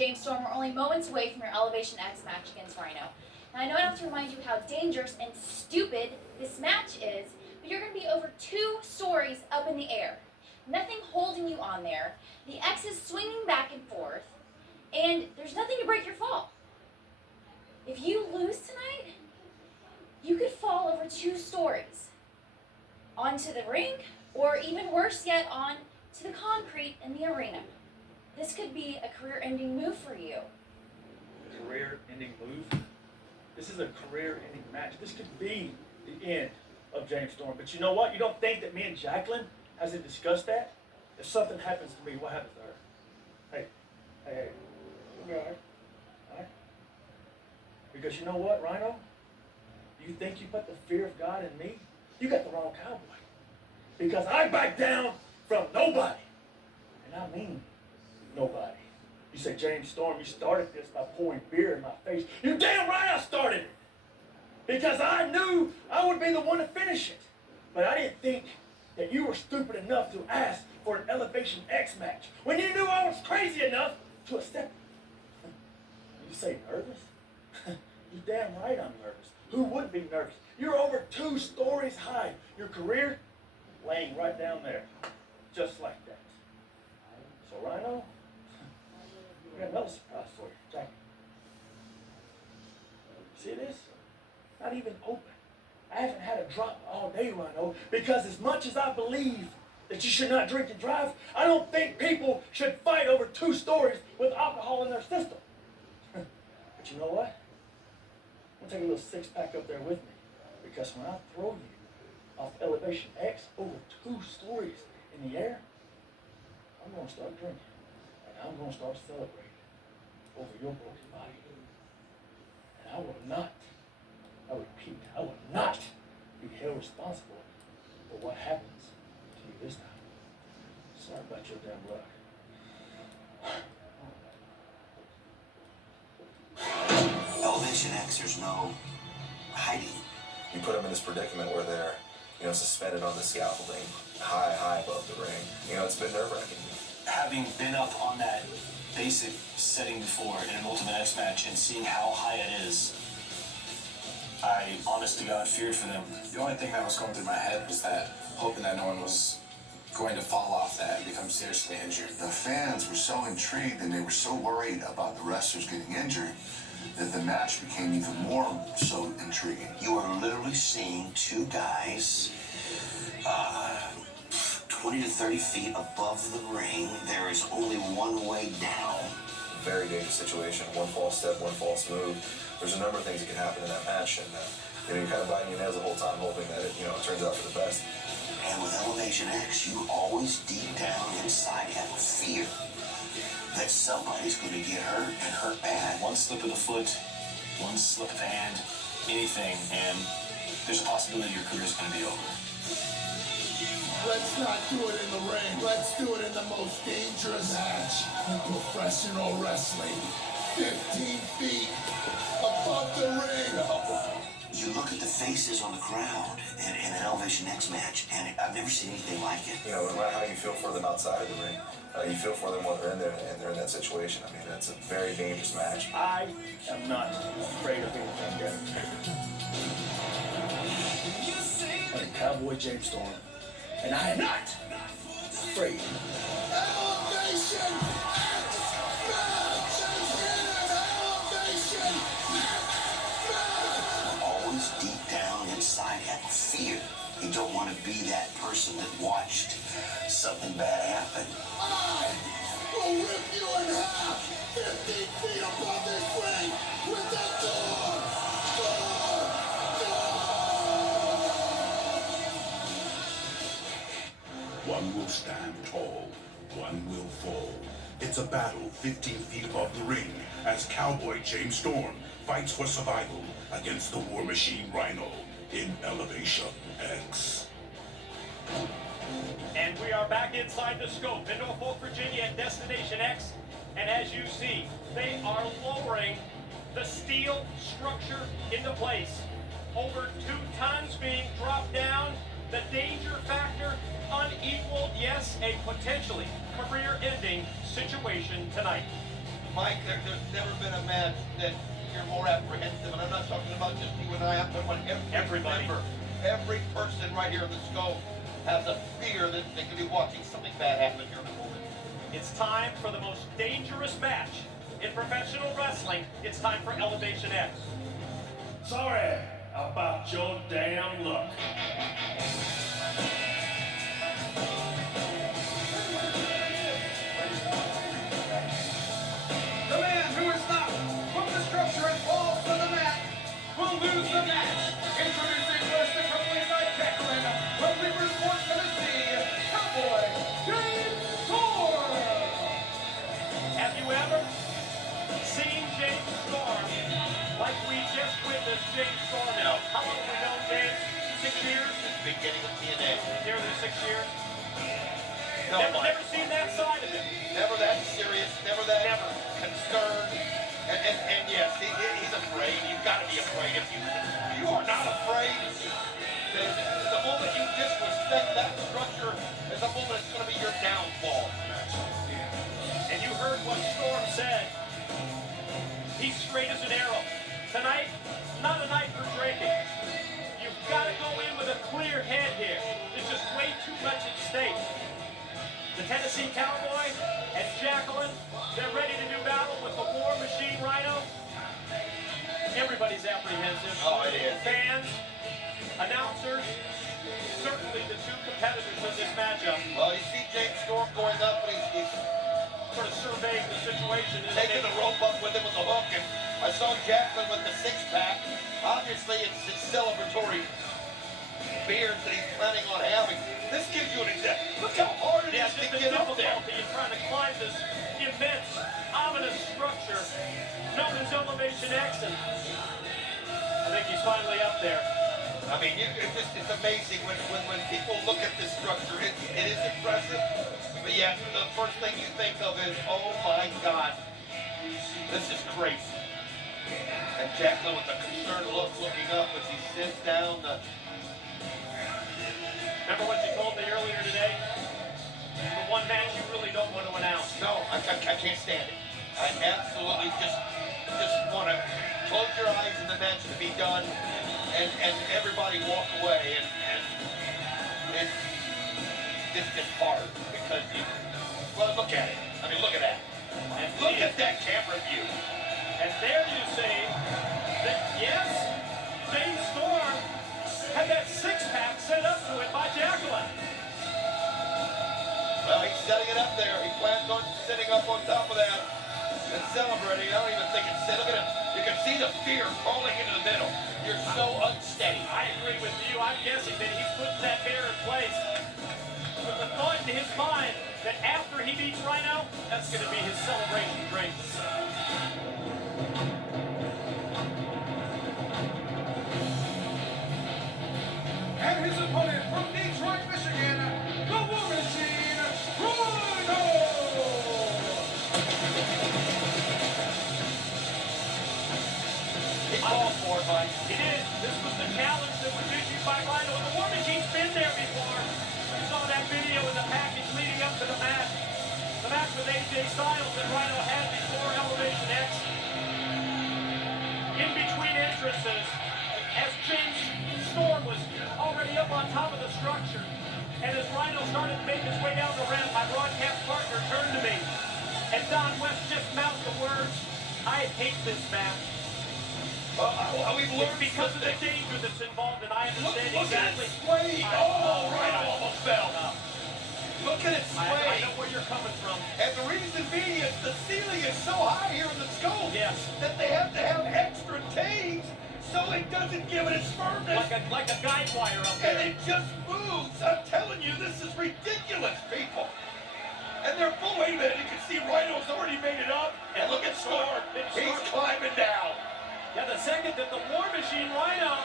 James Storm, we're only moments away from your Elevation X match against Rhino. Now I know I don't have to remind you how dangerous and stupid this match is, but you're going to be over 2 stories up in the air. Nothing holding you on there. The X is swinging back and forth, and there's nothing to break your fall. If you lose tonight, you could fall over 2 stories onto the ring, or even worse yet, on to the concrete in the arena. This could be a career-ending move for you. Career-ending move? This is a career-ending match. This could be the end of James Storm. But you know what? You don't think that me and Jacqueline hasn't discussed that? If something happens to me, what happens to her? Hey. You all right? Because you know what, Rhino? You think you put the fear of God in me? You got the wrong cowboy. Because I back down from nobody. And I mean nobody. You say, James Storm, you started this by pouring beer in my face. You damn right I started it. Because I knew I would be the one to finish it. But I didn't think that you were stupid enough to ask for an Elevation X match when you knew I was crazy enough to accept it. You say nervous? You damn right I'm nervous. Who would be nervous? You're over 2 stories high. Your career laying right down there. Just like that. So Rhino, we got another surprise for you, Jackie. See this? Not even open. I haven't had a drop all day, Rhino, because as much as I believe that you should not drink and drive, I don't think people should fight over 2 stories with alcohol in their system. But you know what? I'm gonna take a little 6-pack up there with me, because when I throw you off Elevation X over 2 stories in the air, I'm gonna start drinking, and I'm gonna start celebrating over your broken body. And I will not, I repeat, I will not be held responsible for what happens to you this time. Sorry about your damn luck. Elevation X, there's no hiding. You put them in this predicament where they're, suspended on the scaffolding, high above the ring. It's been nerve-wracking. Having been up on that basic setting before in an Ultimate X match and seeing how high it is, I, honest to God, feared for them. The only thing that was going through my head was that, hoping that no one was going to fall off that and become seriously injured. The fans were so intrigued and they were so worried about the wrestlers getting injured that the match became even more so intriguing. You are literally seeing 2 guys 20 to 30 feet above the ring. There is only one way down. Very dangerous situation. One false step, one false move. There's a number of things that can happen in that match, and you're kind of biting your nails the whole time, hoping that it turns out for the best. And with Elevation X, you always deep down inside have a fear that somebody's going to get hurt and hurt bad. One slip of the foot, one slip of the hand, anything, and there's a possibility your career is going to be over. Let's not do it in the ring. Let's do it in the most dangerous match in professional wrestling. 15 feet above the ring. You look at the faces on the crowd in an Elevation X match, and I've never seen anything like it. No matter how you feel for them outside of the ring, you feel for them while they're in there, and they're in that situation. I mean, it's a very dangerous match. I am not afraid of anything, I'm Cowboy James Storm, and I am not afraid. Elevation X match is here. Elevation X match. Always deep down inside have a fear. You don't want to be that person that watched something bad happen. I will rip you in half 15 feet above this ring with that door. One will stand tall, one will fall. It's a battle 15 feet above the ring as Cowboy James Storm fights for survival against the War Machine Rhino in Elevation X. And we are back inside the scope in Norfolk, Virginia at Destination X. And as you see, they are lowering the steel structure into place. Over 2 tons being dropped down. The danger factor unequaled. Yes, a potentially career-ending situation tonight. Mike, there's never been a match that you're more apprehensive, and I'm not talking about just you and I, I'm talking about everybody. Member, every person right here in the scope has a fear that they could be watching something bad happen here in a moment. It's time for the most dangerous match in professional wrestling. It's time for Elevation X. Sorry about your damn luck. The man who is knocked from the structure and falls to the mat will lose the match. Introducing first the Ringside Jacqueline from Weaver Sports Tennessee, Cowboy James Storm. Have you ever seen James Storm like we just witnessed James Storm? No. How long have we known James? 6 years? Beginning of TNA. Nearly 6 years. No, Never seen that side of him. Never that serious, never that concerned. And yes, he's afraid. You've got to be afraid. If you are not afraid, then the moment you disrespect that structure is the moment it's going to be your downfall. And you heard what Storm said. He's straight as an arrow. Tonight, not a night for drinking. You've got to go in with a clear head here. There's just way too much at stake. The Tennessee Cowboy and Jacqueline, they're ready to do battle with the War Machine Rhino. Everybody's apprehensive. Oh, it is. Fans, announcers, certainly the two competitors in this matchup. Well, you see James Storm going up, and he's Sort of surveying the situation. taking the rope up with him with the hook, and I saw Jacqueline with the six-pack. Obviously, it's celebratory beers that he's planning on having. This gives you an example. Look how hard it is to get up there. In trying to climb this immense, ominous structure known as Elevation X, and I think he's finally up there. I mean, it's amazing when people look at this structure. It is impressive, but yet the first thing you think of is, oh my God, this is crazy. And Jacqueline with a concerned look looking up as he sits down. Remember what you told me earlier today? The one match you really don't want to announce. No, I can't stand it. I absolutely just want to close your eyes and the match to be done, and everybody walk away. And it's just hard because well, look at it. I mean, look at that. And look at that camera view. And there you see that yes, James Storm had that six-pack set up to it by Jacqueline. Well, he's setting it up there. He plans on sitting up on top of that and celebrating. I don't even think it's set. Look at him. You can see the fear crawling into the middle. You're so unsteady. I agree with you. I'm guessing that he's putting that bear in place with the thought in his mind that after he beats Rhino, that's going to be his celebration drink. And his opponent from Detroit, Michigan, the War Machine, Rhino! He called for it, Mike. He did. This was the challenge that was issued by Rhino, and the War Machine's been there before. You saw that video in the package leading up to the match. The match with AJ Styles that Rhino had before Elevation X. In between entrances, as James Storm was already up on top of the structure, and as Rhino started to make his way down the ramp, my broadcast partner turned to me, and Don West just mouthed the words, "I hate this match." We've learned because of the danger that's involved, and I understand look exactly. at it sway. Oh, Rhino almost fell. Look at it sway. I know where you're coming from. And the reason being is the ceiling is so high here in the scope Yes. that they have to have extra tags so it doesn't give it its firmness. Like a guide wire up And there. it just moves. I'm telling you, this is ridiculous, people. And they're full. Wait a minute, you can see Rhino's already made it up. And look at Storm. He's climbing down. Yeah, the second that the War Machine Rhino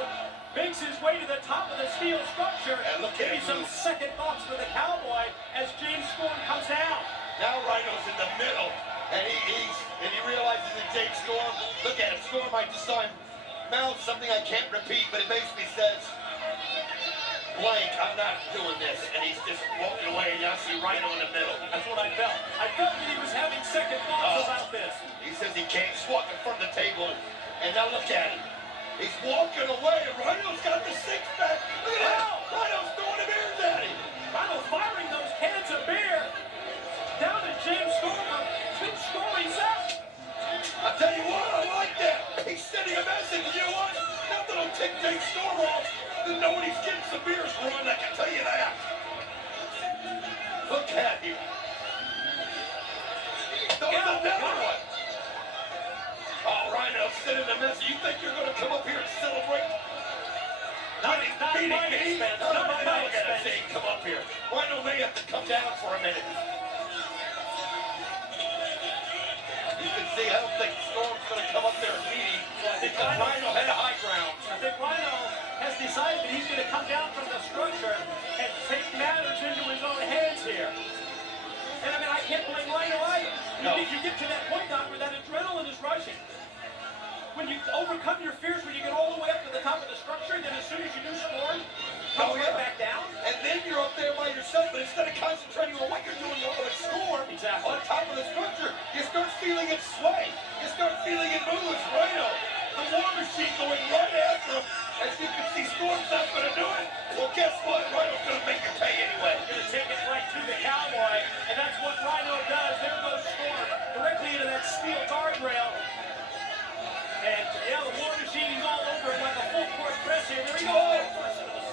makes his way to the top of the steel structure, And look at maybe him some move. second thoughts for the Cowboy as James Storm comes down. Now Rhino's in the middle. And he realizes that James Storm, look at him. Storm, I just saw him mouth something I can't repeat, but it basically says, blank, I'm not doing this. And he's just walking away, and y'all see Rhino in the middle. That's what I felt. I felt that he was having second thoughts about this. He says he can't. He's walking from the table, and now look at him. He's walking away, and Rhino's got the six-pack. Look at that. Rhino's throwing the beers at him. Rhino firing those cans of beer down at James Storm. 2 stories out. I tell you what, I like that. He's sending a message. You know what? Nothing will tick Jake Storm off than knowing he's getting some beers run. I can tell you that. Look at him. There's another one. Oh, Rhino sending a message. You think you're going to come up here and celebrate? Not beating me. Not my expense. Saying come up here. Rhino may have to come down for a minute. You can see, I don't think Storm's going to come up there and meet him. Because Rhino had a high ground. I think Rhino has decided that he's going to come down from the structure and take matters into his own hands here. And I mean, I can't blame Rhino either. No. You get to that point, Doc, where that adrenaline is rushing. When you overcome your fears, when you get all the way up to the top of the structure, then as soon as you do Storm, come right back down. And then you're up there by yourself, but instead of concentrating on what you're doing, you're on the Storm. Exactly. On top of the structure, you start feeling it sway. You start feeling it move. It's Rhino. The War Machine going right after him. As you can see, Storm's not going to do it. Well, guess what? Rhino's going to make it pay anyway. Going to take it right to the Cowboy, and that's what Rhino does. There goes Storm directly into that steel guardrail. And yeah, the War Machine, he's all over him like a full court press here. There he goes.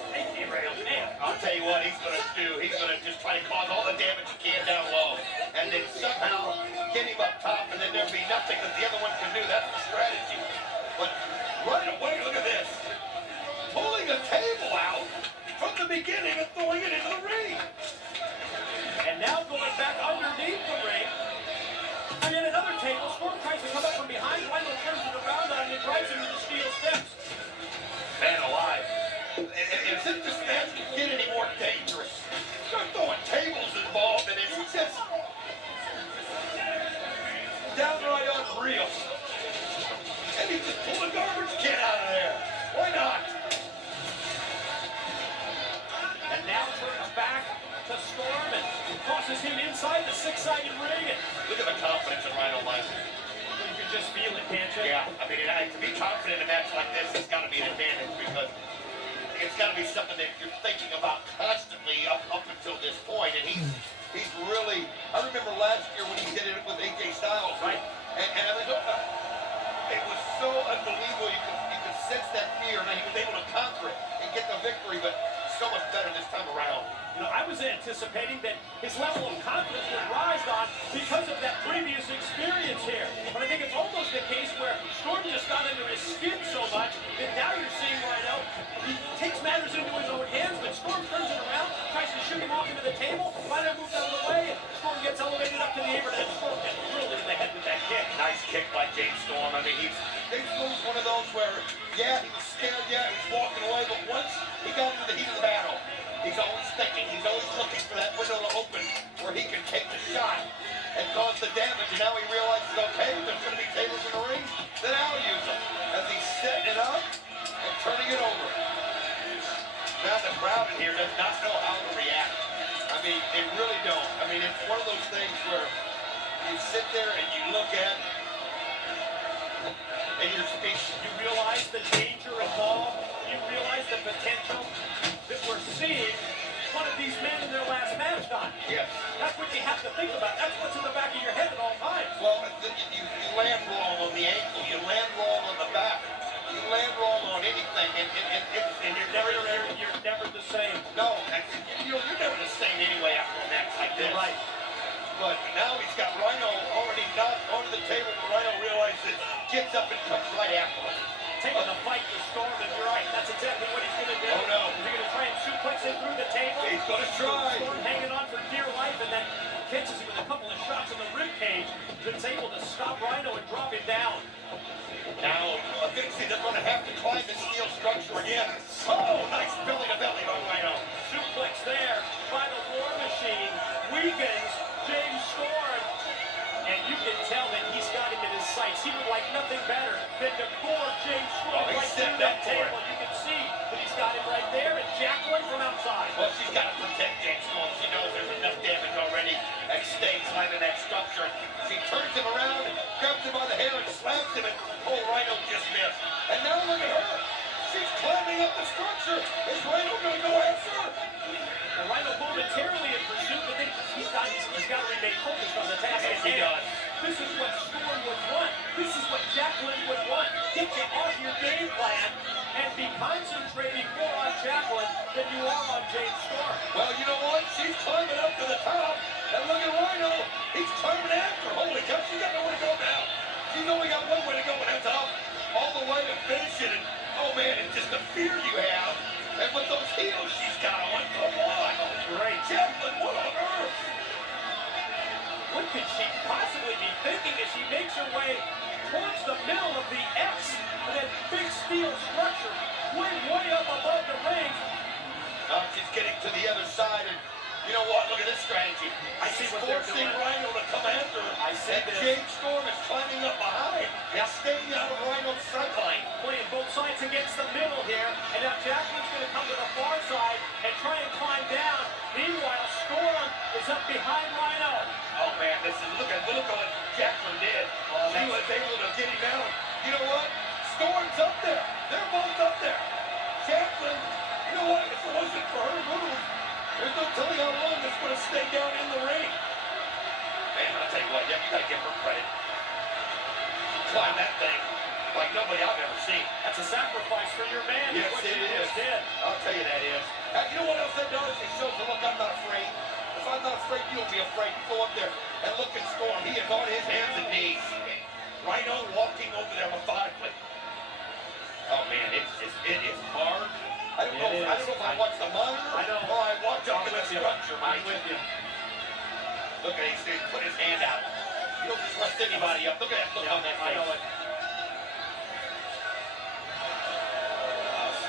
Safety rail, man. I'll tell you what he's going to do. He's going to just try to cause all the damage he can down low. And then somehow get him up top, and then there'll be nothing that the other one can do. That's the strategy. But right away, look at this. Pulling a table out from the beginning and throwing it into the ring. And now going back underneath the ring. And then another table. Storm tries to come up from behind. Rhino turns it around on him and drives him to the steel steps. Man alive. As if this match can get any more dangerous. Start throwing tables involved, and it's just downright unreal. And he just pulled a garbage can out of there. Why not? And now turns back to Storm and crosses him inside the six-sided ring. And Look at the confidence in Rhino Life. you can just feel it, can't you? Yeah, I mean, to be confident in a match like this, it's got to be an advantage because it's got to be something that you're thinking about constantly up until this point. And he's really. I remember last year when he did it with AJ Styles, right? And I mean, it was so unbelievable. You could sense that fear, and he was able to conquer it and get the victory. But so much better this time around. You know, I was anticipating that his level of confidence would rise on because of that previous experience here. But I think it's almost the case where Storm just got under his skin so much that now you're seeing Rhino. He takes matters into his own hands, but Storm turns it around, tries to shoot him off into the table. Rhino moves out of the way, and Storm gets elevated up to the apron, and Storm gets drilled in the head with that kick. Nice kick by James Storm. I mean, James Storm's one of those where, yeah, he was scared, yeah, he was walking away, but once he got into the heat of the battle, he's always thinking, he's always looking for that window to open where he can take the shot and cause the damage. And now he realizes, okay, there's going to be tables in the ring, then I'll use them. As he's setting it up and turning it over. Now the crowd in here does not know how to react. I mean, they really don't. I mean, it's one of those things where you sit there and you look at and you're speechless. You realize the danger involved. You realize the potential that we're seeing one of these men in their last match, Don. Yes. That's what you have to think about. That's what's in the back of your head at all times. Well, you land wrong on the ankle. You land wrong on the back. You land wrong on anything, and You're never the same. No, you're never the same anyway after a match like this. You're right. But now he's got Rhino already knocked onto the table, but Rhino realizes it, gets up and comes right after him. Taking the fight to Storm, and you're right. That's exactly what he's going to do. Oh, no. He's going to try and suplex him through the table. He's going to try. Storm hanging on for dear life, and then catches him with a couple of shots in the rib cage that's able to stop Rhino and drop him down. Now, Vinci, they're going to have to climb the steel structure again. Oh, nice belly to belly by Rhino. Suplex there by the War Machine. Weakens James Storm. And you can tell that he's got him in his sights. He would like nothing better than to gore James Storm right through that table. You can see that he's got him right there. And Jacqueline from outside Well, she's got to protect James Storm. She knows there's enough damage already at stake climbing that structure. She turns him around and grabs him by the hair and slams him, and Rhino just missed. And now look at her. She's climbing up the structure. Is Rhino going to go after her? And Rhino momentarily in pursuit, but then he's got to remain focused on the task at Yes, he hand. does. This is what Storm would want. This is what Jacqueline would want. Get you off your game plan and be concentrating more on Jacqueline than you are on James Storm. Well, you know what? She's climbing up to the top. And look at Rhino. He's climbing after her. Holy cow, she's got nowhere to go now. She's only got one way to go, and that's up. All the way to finish it. And, oh, man, it's just the fear you have. And with those heels she's got on, come on. Great. Jacqueline, what on earth? What could she possibly be thinking as she makes her way towards the middle of the X and that big steel structure way up above the ring? She's getting to the other side, and you know what? Look at this strategy. I see what they're forcing doing. Rhino to come after her. I see and this. James Storm is climbing up behind and staying out of Rhino's sight line. Playing both sides against the middle here, and now Jacqueline's going to come to the far side and try and climb down. Meanwhile, Storm is up behind Rhino. Oh man, look at what Jacqueline did. She was able to get him down. You know what? Storm's up there. They're both up there. Jacqueline, you know what? If it wasn't for her move, there's no telling how long this would have stayed down in the ring. Man, I'll tell you what, you gotta give her credit. Climb that thing like nobody I've ever seen. That's a sacrifice for your man. Yes, what it you is. just did. I'll tell you that is. You know what else that does? It shows the look, I'm not afraid. If I'm not afraid, you'll be afraid. You go up there and look at Storm. He is on his hands and knees. Rhino walking over there methodically. Oh man, it is hard. I don't know if I watch the monitor or I watch up in the structure. I'm with you. Look at him, he's put his hand out. You don't trust anybody up. Look at that look on that face. I know it.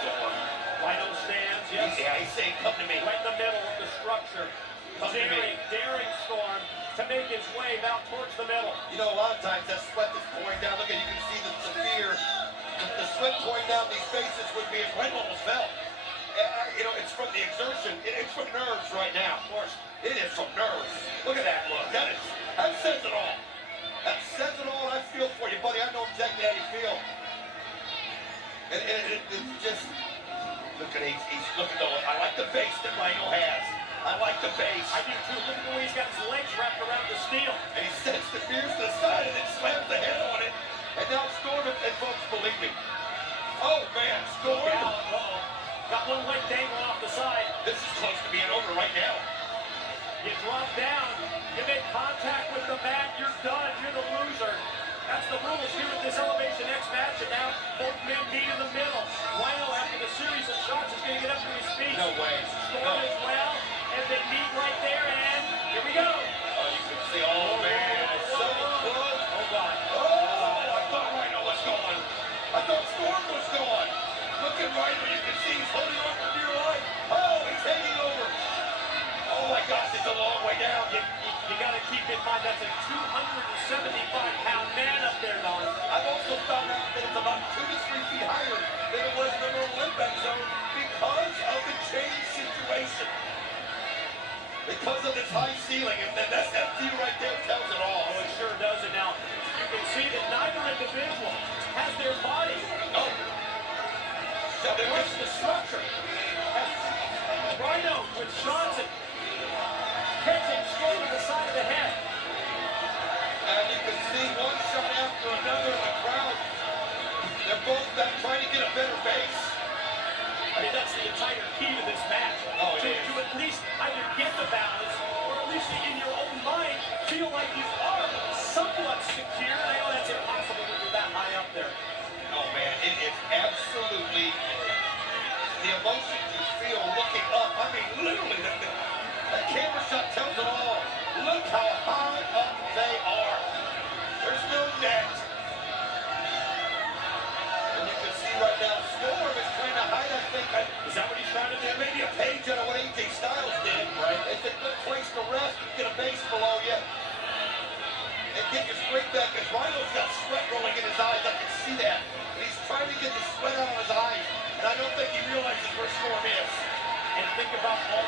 Storm. Rhino stands, yes. Yeah, he's saying, come to me. Right in the middle of the structure. Daring Storm to make his way out towards the middle. You know, a lot of times that sweat is pouring down. Look at you can see the fear. The sweat pouring down these faces would be, and Rhino almost fell. You know, it's from the exertion. It's from nerves right now. Of course, it is from nerves. Look at that look. That says it all. That says it all. I feel for you, buddy. I know exactly how you feel. And it's just, look at he's looking though. I like the base that Rhino has. I like the base. I do too. Look at the way he's got his legs wrapped around the steel. And he sets the fears to the side and then slams the head on it. And now Storm, and folks, believe me. Oh man, Storm. Got one leg dangling off the side. This is close to being over right now. You drop down. You make contact with the mat. You're done. You're the loser. That's the rules here at this Elevation X match, and now both men meet in the middle. Rhino, after the series of shots, is going to get up to his feet. No way. Storm as well, and they meet right there, and here we go. Oh, you can see, oh man, it's so close. Oh God. Oh, I thought Rhino was gone. I thought Storm was gone. Look at Rhino, you can see he's holding on for dear life. Oh, he's hanging over. Oh my gosh, it's a long way down. You got to keep in mind that's a 275-pound man up there, Don. I've also found out that it's about 2 to 3 feet higher than it was in the normal impact zone because of the change situation. Because of this high ceiling, and that view right there tells it all. Oh, it sure does. And now you can see that neither individual has their body. Oh. So What's the structure? Rhino with Johnson catching Storm to the side of the head. And you can see one shot after another in the crowd. They're both trying to get a better base. I mean, that's the entire key to this match. Oh, it is. To at least either get the balance, or at least in your own mind, feel like you are somewhat secure. I know that's impossible when you're that high up there. Oh man, it is absolutely the emotions you feel looking up. I mean, literally, that camera shot tells it all. Look how high up they are. There's no net. And you can see right now, Storm is trying to hide, I think. Is that what he's trying to do? Maybe a page out of what AJ Styles did. Right. It's a good place to rest. You get a base below you.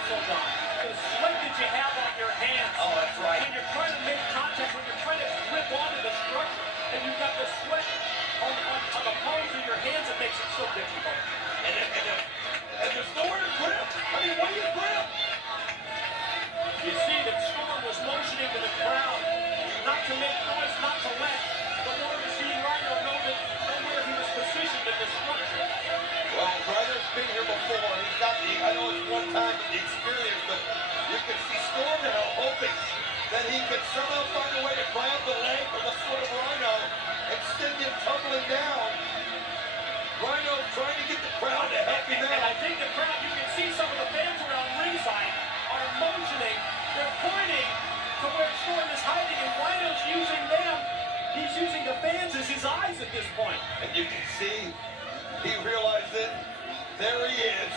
also got the sweat that you have on your hands. Oh, that's right. When you're trying to make contact, when you're trying to grip onto the structure, and you've got the sweat on the palms of your hands, it makes it so difficult. And there's nowhere to grip. I mean, what do you grip? You see that Storm was motioning to the crowd not to make noise, not to let the War Machine Rhino know where he was positioned in the structure. Well, Rhino's been here before. He's got the, I know it's one time in the experience, but you can see Storm now hoping that he can somehow find a way to grab the leg or the foot of Rhino and send him tumbling down. Rhino trying to get the crowd to help him And I out. think the crowd, you can see some of the fans around ringside are motioning. They're pointing to where Storm is hiding, and Rhino's using them. He's using the fans as his eyes at this point. And you can see he realized it. There he is.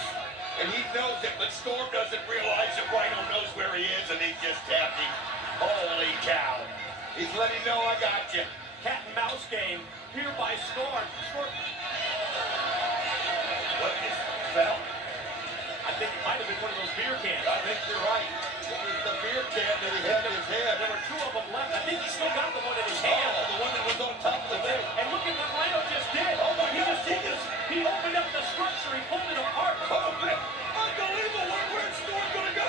And he knows it, but Storm doesn't realize that Rhino knows where he is, and he's just happy. Holy cow. He's letting know I got you. Cat and mouse game here by Storm. What is fell? I think it might have been one of those beer cans. I think you're right. It was the beer can that he had in his head. There were two of them left. I think he still got the one in his hand. Oh, the one that was on top of the thing. And look at what Rhino just did. Oh my gosh, He opened up the structure. He pulled it apart. Oh man, unbelievable. Where's Storm gonna go?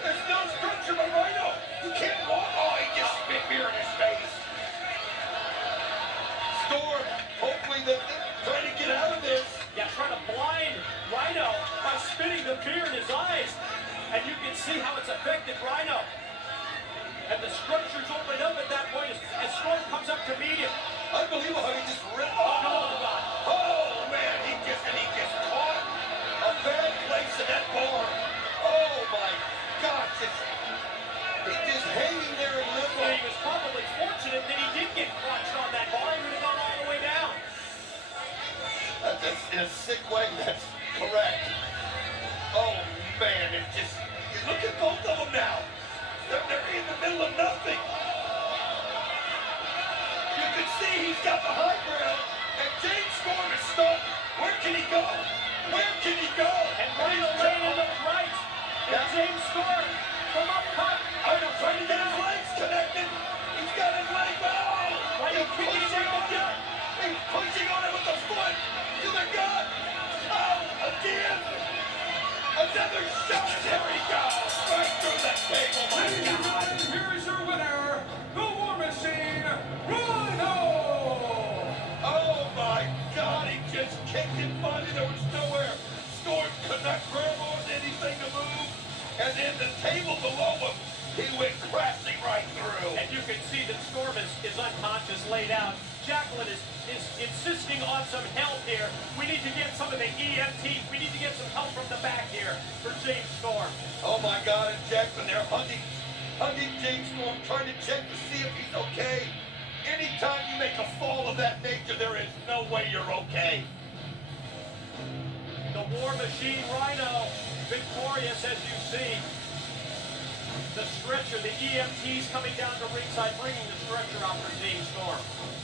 There's no structure but Rhino. You can't walk. Oh, he just spit beer in his face. Storm, hopefully trying to get out of this. Yeah, trying to blind Rhino by spitting the beer in his eyes. And you can see how it's affected Rhino. And the structure's opened up at that point as Storm comes up to meet him. Unbelievable how he just ripped. Oh, God. Oh man, he just caught a bad place in that bar. Oh my gosh, he's just hanging there in limbo. And he was probably fortunate that he did get clutched on that bar. He would have gone all the way down. That's in a sick way, that's correct. Oh man, it just, you look at both of them now. They're in the middle of nothing. You can see he's got the high ground, and James Storm is stuck. Where can he go? Where can he go? And Rhino laying in the right. And James Storm from up top. Rhino trying to get his legs connected. He's got his leg. Oh! Rhino kicking him in the gut. He's pushing on him with the foot to the gut. Oh, again. Another shot. There he goes. Right through the table. My God. Here is your winner, the War Machine, Rhino! Oh my God, he just kicked him funny. There was nowhere. Storm could not grab on anything to move. And then the table below him, he went crashing right through. And you can see that Storm is unconscious, laid out. Jacqueline is insisting on some help here. We need to get some of the EMT. We need to get some help from the back here for James Storm. Oh my God, and Jackson there hugging James Storm, trying to check to see if he's okay. Anytime you make a fall of that nature, there is no way you're okay. The War Machine Rhino, victorious as you see. The stretcher, the EMTs coming down to ringside, bringing the stretcher out for James Storm.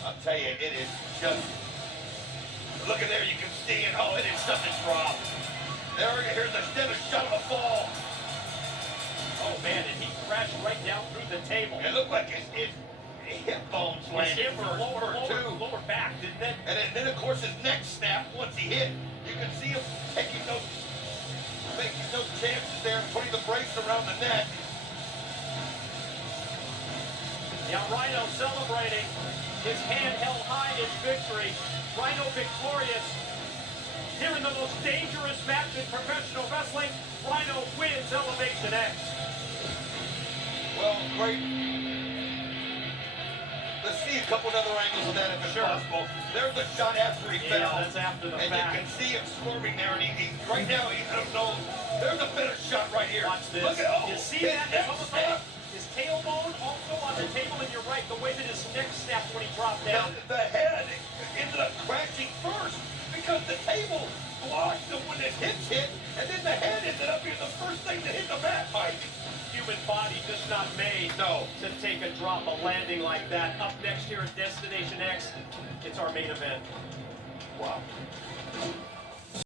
I'll tell you, it is just, look at there, you can see it. Oh, it is something wrong. Here's a shot of a fall. Oh man, and he crashed right down through the table. It looked like his hip bones His landed hip or lower back, didn't it? And then, of course, his neck snapped once he hit. You can see him making no chances there, putting the brace around the neck. Yeah, Rhino celebrating, his hand held high in victory. Rhino victorious. Here in the most dangerous match in professional wrestling, Rhino wins Elevation X. Well, great. Let's see a couple other angles of that if it's possible. There's a shot after he fell. Yeah, that's after the and fact. you can see him squirming there, and he's right now, I don't know. There's a better shot right here. Watch this. Look at, You see his that? neck It's almost snapped. like his tailbone also on the table, and you're right, the way that his neck snapped when he dropped down. The head ended up crashing first because the table blocked him when his hips hit, and then the head ended up being the first thing to hit the mat, Mike. Human body just not made to take a drop, a landing like that. Up next here at Destination X, it's our main event. Wow.